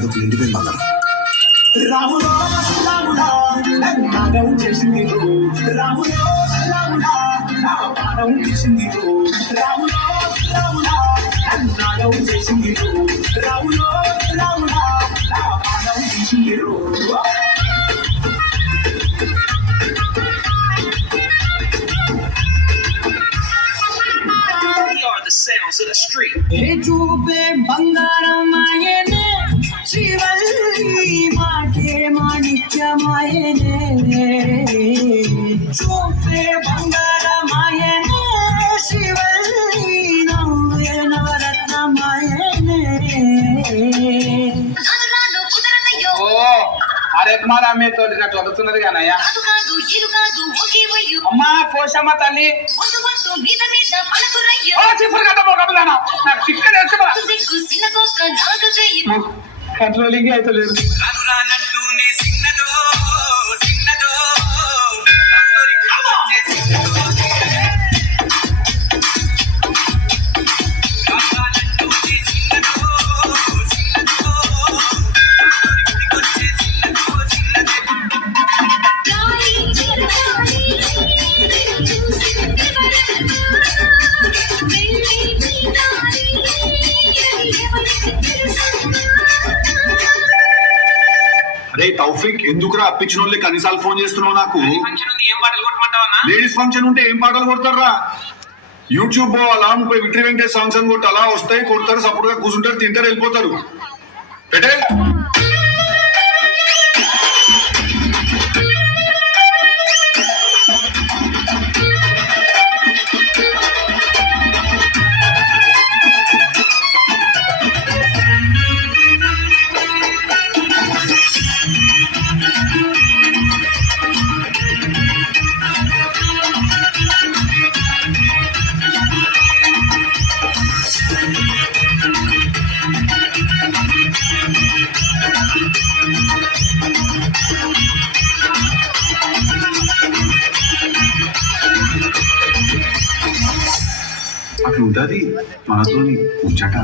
కడుపు నిండిపోయింది బంగారం. రాములో రాములా నాగం చేసింది రాములో రాములా నా పాదం చేసింది రాములో రాములా నాగం చేసింది రాములో రాములా నా పాదం చేసింది. చూపే బంగారం ఆయనే శ్రీవల్లి మాటే మాణిక్యమాయనే చూపే బంగారం ఆయనే శ్రీవల్లి నవ్వే నవరత్నమాయనే. అరే కుమార్ అమ్మే తోలినట్టు వదుతున్నది కానయ్యా. అమ్మా కోశమ్మ తల్లి కంట్రోలింగ్ అయితే లేదు. అరే తౌఫిక్, ఎందుకురా అప్పించిన వాళ్ళకి అన్నిసార్లు ఫోన్ చేస్తున్నావు నాకు? లేడీస్ ఫంక్షన్ ఉంటే ఏం పాటలు కొడతారా? యూట్యూబ్ అలా 30 విక్టరీ వెంకటేష్ సాంగ్స్ అని కొట్టి అలా వస్తాయి, కొడతారు, సపోర్ట్ గా కూర్చుంటారు, తింటారు, వెళ్ళిపోతారు. పెట్టే అట్లా ఉంటుంది మనతోని ముచ్చట.